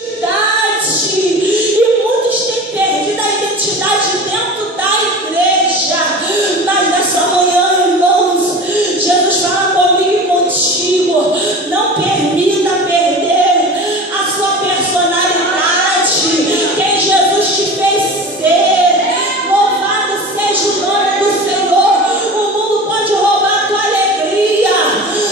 E muitos têm perdido a identidade dentro da igreja. Mas nessa manhã, irmãos, Jesus fala comigo e contigo: não permita perder a sua personalidade, quem Jesus te fez ser. Louvado seja o nome do Senhor. O mundo pode roubar a tua alegria.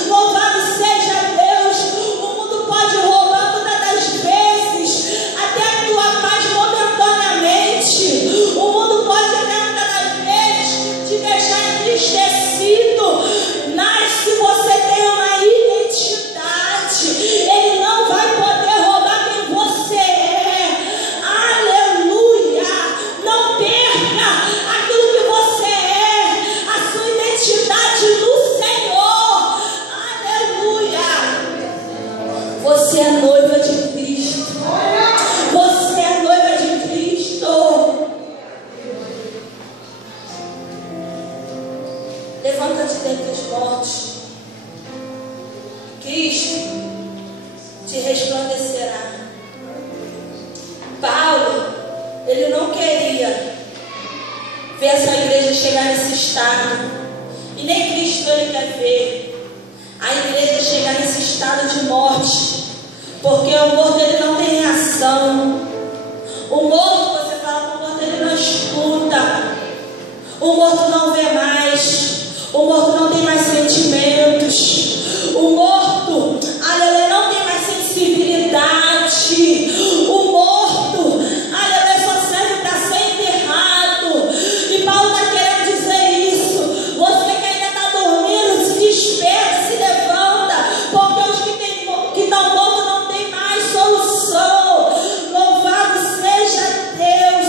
Louvado seja Deus. O mundo pode roubar muitas das vezes até a tua paz momentaneamente. O mundo pode até muitas das vezes te deixar entristecido. Mas se você tem uma identidade, ele não vai poder roubar quem você é. Aleluia! Não perca aquilo que você é, a sua identidade no Senhor. Aleluia! Você é noiva de Cristo. Você é noiva de Cristo. Levanta-te dentre os mortos. Cristo te resplandecerá. Paulo, ele não queria ver essa igreja chegar nesse estado. E nem Cristo ele quer ver a igreja chegar nesse estado de morte. Porque o morto ele não tem reação. O morto, você fala com o morto, ele não escuta. O morto não vê mais. O morto não tem mais sentimentos. O morto, aleluia, não tem mais sensibilidade. O morto, aleluia, só serve para ser enterrado. E Paulo está querendo dizer isso. Você que ainda está dormindo, se desperta, se levanta. Porque os que estão mortos não tem mais solução. Louvado seja Deus.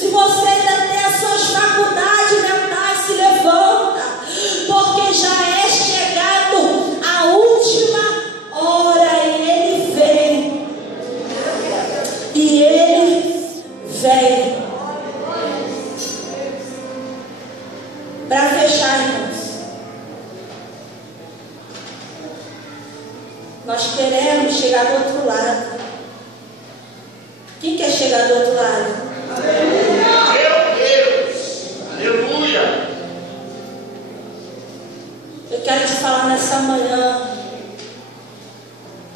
Se você ainda tem as suas faculdades mentais, se levanta. Porque já é chegado a última hora e ele vem. E ele vem. Para fechar, irmãos, nós queremos chegar do outro lado. Quem quer chegar do outro lado? Meu Deus! Aleluia! Eu quero te falar nessa manhã.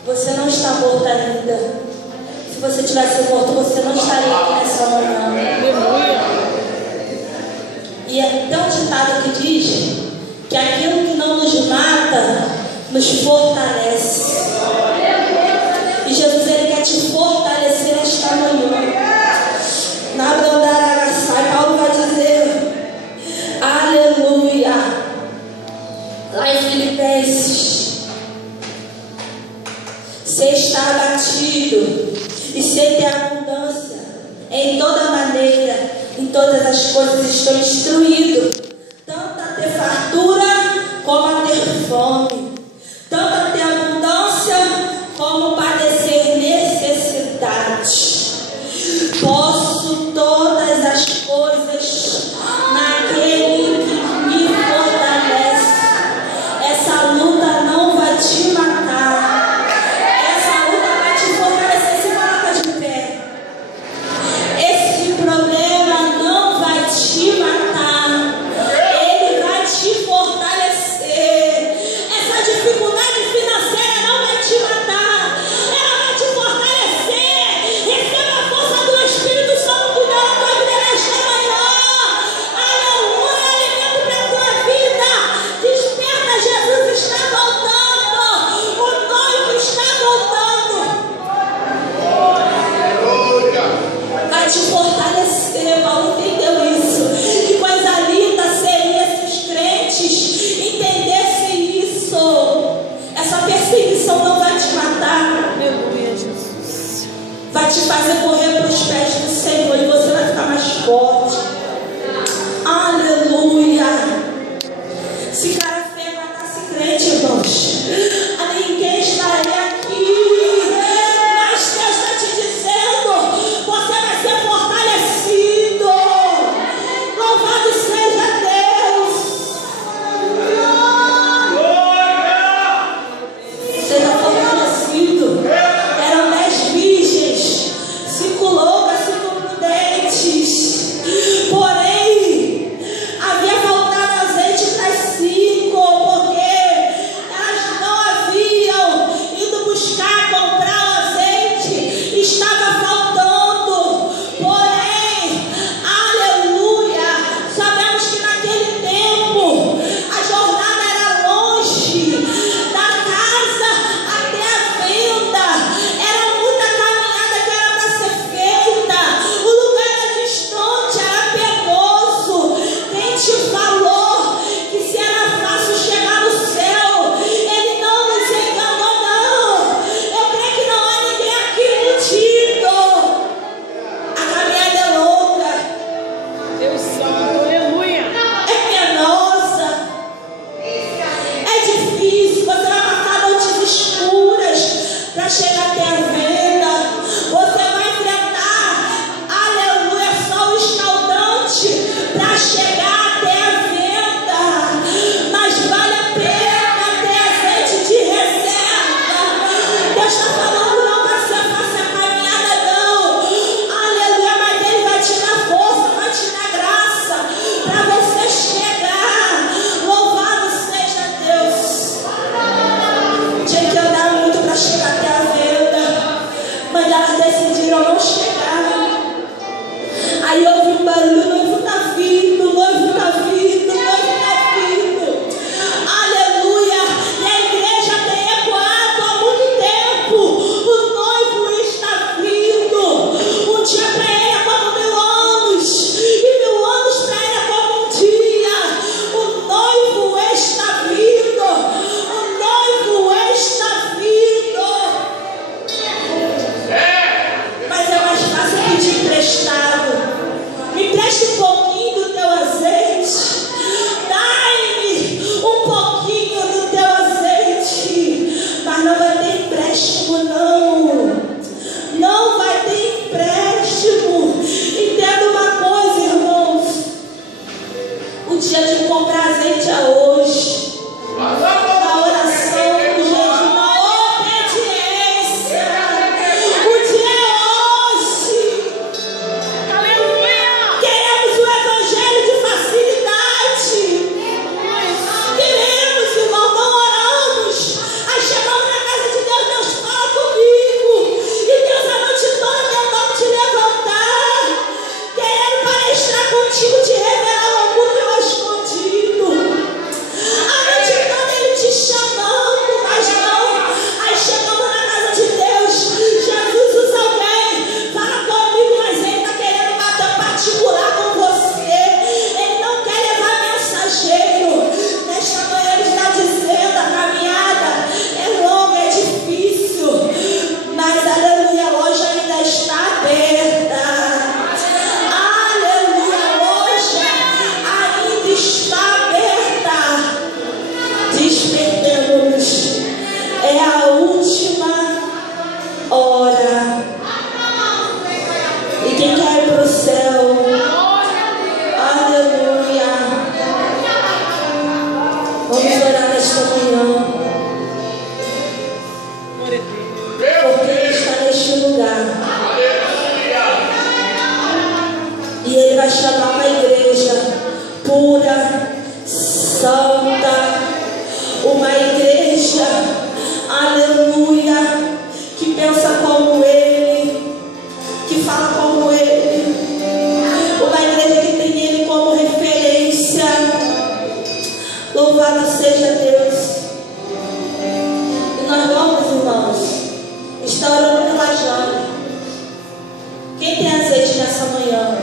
Você não está morto ainda. Se você tivesse morto, você não estaria aqui nessa manhã. E é tão ditado que diz que aquilo que não nos mata nos fortalece. E Jesus ele quer te fortalecer nesta manhã. Na Brandaragaçai, Paulo vai dizer: aleluia. Lá em Filipenses: se está abatido e se ter abundância em toda maneira, em todas as coisas estou instruído, tanto a ter fartura como a ter fome, tanto a ter abundância como padecer necessidade. Posso todas as coisas naquele que me fortalece. Essa luta não vai te matar. Essa luta vai te fortalecer. Se coloca de pé. Esse problema não vai te matar. vai chamar uma igreja pura, santa, uma igreja, aleluia, que pensa como Ele, que fala como Ele, uma igreja que tem Ele como referência. Louvado seja Deus. E nós vamos, irmãos, estar orando pela Jane. Quem tem azeite nessa manhã?